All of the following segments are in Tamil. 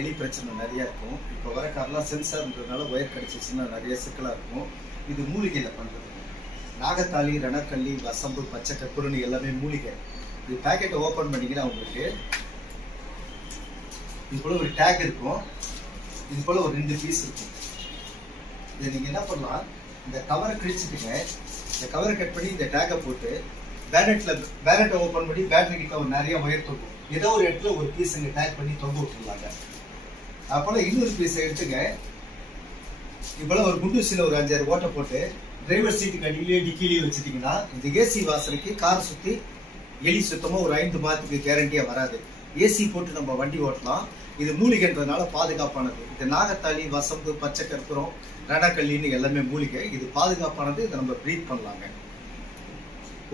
எலி பிரச்சனை நிறையா இருக்கும். இப்போ வர காரணம் சென்சார்ன்றதுனால ஒயர் கடிச்சிச்சுன்னா நிறைய சிக்கலாக இருக்கும். இது மூலிகையில் பண்ணுறது நாகத்தாளி ரணக்கல்லி வசம்பு பச்சை கற்பூரணி எல்லாமே மூலிகை. இது பேக்கெட்டை ஓப்பன் பண்ணிங்கன்னா உங்களுக்கு இது போல ஒரு டேக் இருக்கும். இது போல ஒரு ரெண்டு பீஸ் இருக்கும். இதை நீங்கள் என்ன பண்ணலாம்? இந்த கவரை கிழிச்சிட்டுங்க இந்த கவரை கட் பண்ணி இந்த டேக்கை போட்டு பேரட்ல பேனட்டை ஓப்பன் பண்ணி பேட்டரி கிட்ட ஒரு நிறைய ஒயர் தொங்கும். ஏதோ ஒரு இடத்துல ஒரு பீஸ் இங்கே டேக் பண்ணி தொங்க விட்டுருவாங்க. அப்போல்லாம் இன்னொரு பீஸை எடுத்துங்க. இப்போல்லாம் ஒரு குண்டூசியில் ஒரு அஞ்சாறு ஓட்டை போட்டு டிரைவர் சீட்டுக்கு அடியிலேயே டிக்கிலேயே வச்சுட்டிங்கன்னா இந்த ஏசி வாசலுக்கு கார் சுற்றி எலி சுத்தமாக ஒரு ஐந்து மாதத்துக்கு கேரண்டியாக வராது. ஏசி போட்டு நம்ம வண்டி ஓட்டலாம். இது மூலிகைன்றதுனால பாதுகாப்பானது. இது நாகத்தாளி வசம்பு பச்சை கற்பூரம் ரணக்கல்லின்னு எல்லாமே மூலிகை. இது பாதுகாப்பானது இதை நம்ம ப்ரீத் பண்ணலாங்க.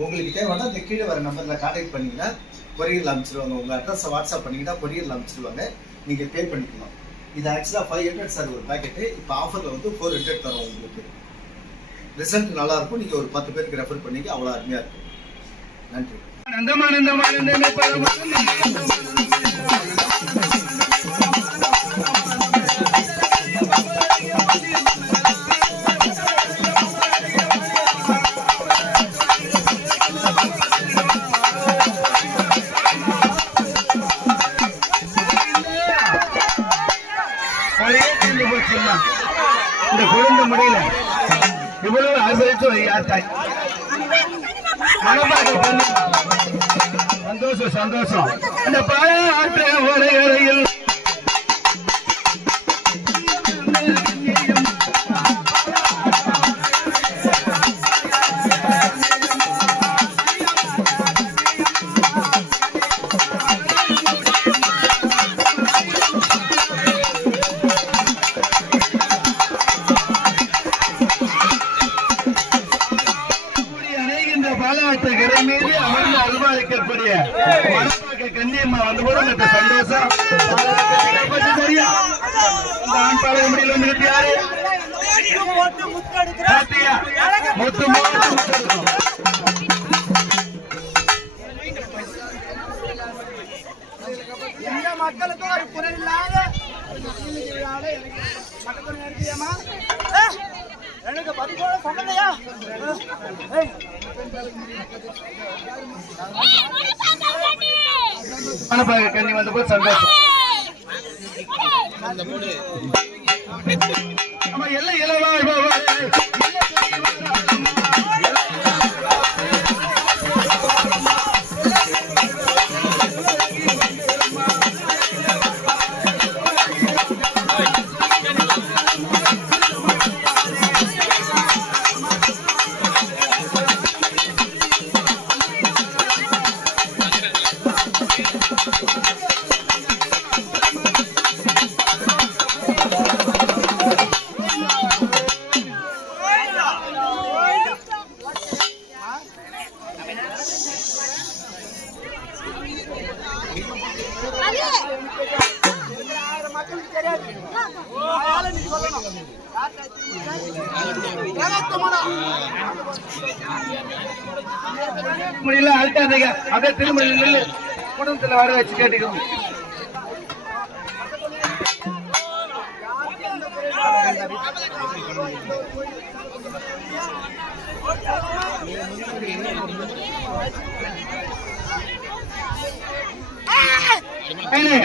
உங்களுக்கு தேவைன்னா இந்த கீழே வர நம்பரில் கான்டாக்ட் பண்ணிங்கன்னா கொரியரில் அனுப்பிச்சிருவாங்க உங்கள் அட்ரஸை வாட்ஸ்அப் பண்ணிங்கன்னா கொரியரில் அனுப்பிச்சிடுவாங்க நீங்கள் பே பண்ணிக்கலாம். இது ஆக்சுவலாக ஃபைவ் ஹண்ட்ரட் சார் ஒரு பேக்கெட்டு இப்போ ஆஃபரில் வந்து ஃபோர் ஹண்ட்ரட் தரோம் உங்களுக்கு. ரிசல்ட் நல்லா இருக்கும் நீங்கள் ஒரு பத்து பேருக்கு ரெஃபர் பண்ணீங்க அவ்வளோ அருமையாக இருக்கும். நன்றி. நந்தமா நந்தமா இவ்வளவு அனுபவிச்சு யாத்தாய் மனப்பாக்கம் சந்தோஷம் சந்தோஷம். இந்த பழைய ஆற்ற உரையறையில் எந்த மக்களுக்கும் ஒரு இல்லாத எனக்கு சொன்னதையா சந்தோஷம். ஆமா எல்லாம் முடியல அழுத்தாதீங்க அப்படியே திரும்ப நில்லு. குடும்பத்துல வர வச்சு கேட்டுக்கோங்க ஏனே?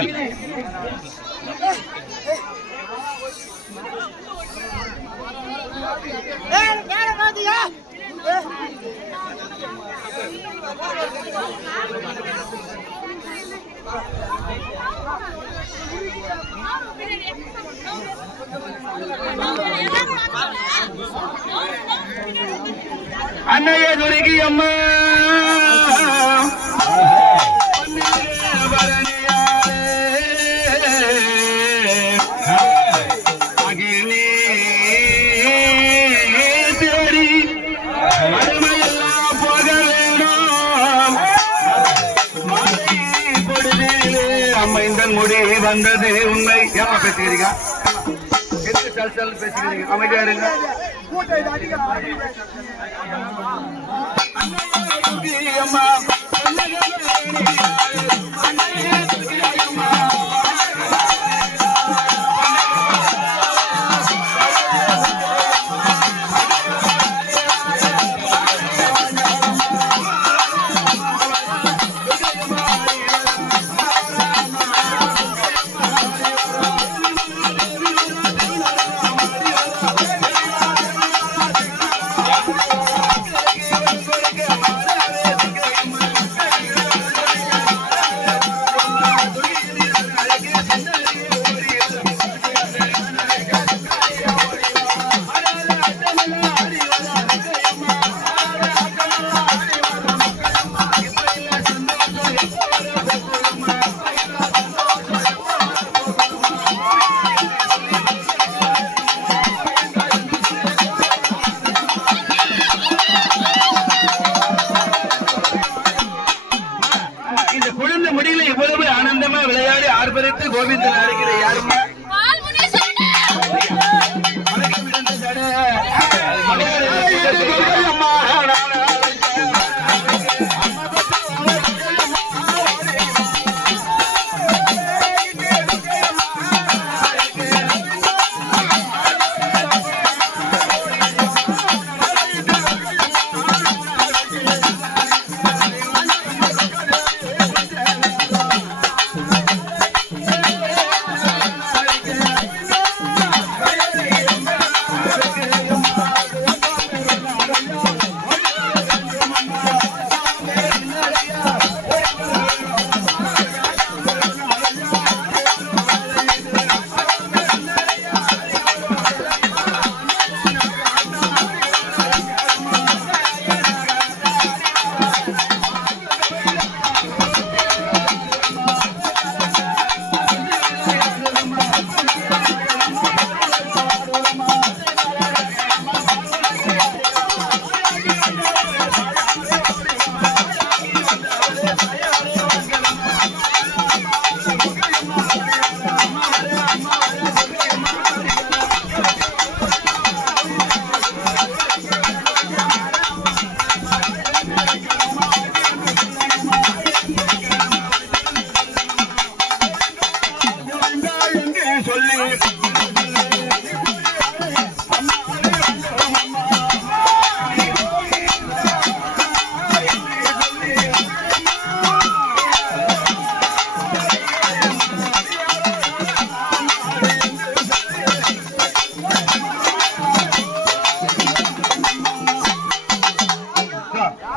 అన్నయ్య దొరికి అమ్మా முடி உண்மை. ஏமா பேசுகிறீங்க எதுக்கு சல் சல் அமைதியா இருங்க. அம்மா கோவிந்தன் அழைக்கிற யாருமா? பால்முனை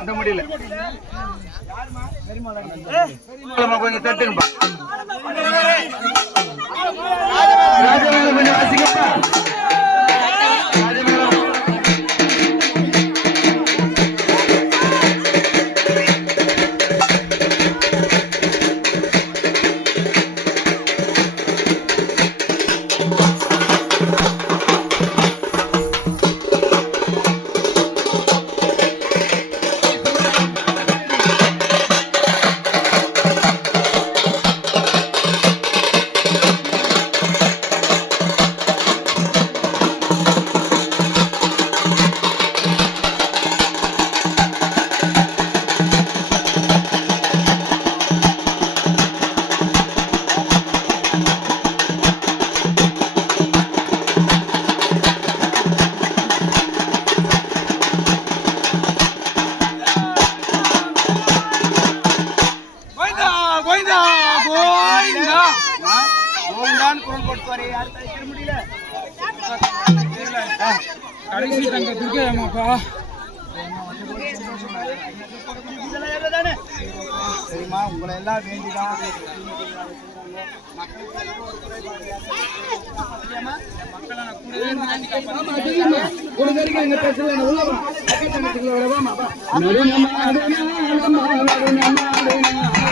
இந்த முடியல. கொஞ்சம் தட்டுங்கப்பா. ராஜமேளம் கொஞ்சம் வாசிக்கப்பா கோவிந்தான்னு குரல் கொடுத்துவாரு யார் தைக்கிற முடியல? கடைசி தங்க துர்க்கை அம்மாப்பா. சரிம்மா உங்களை எல்லாம் வேண்டிதான். நடுநமா,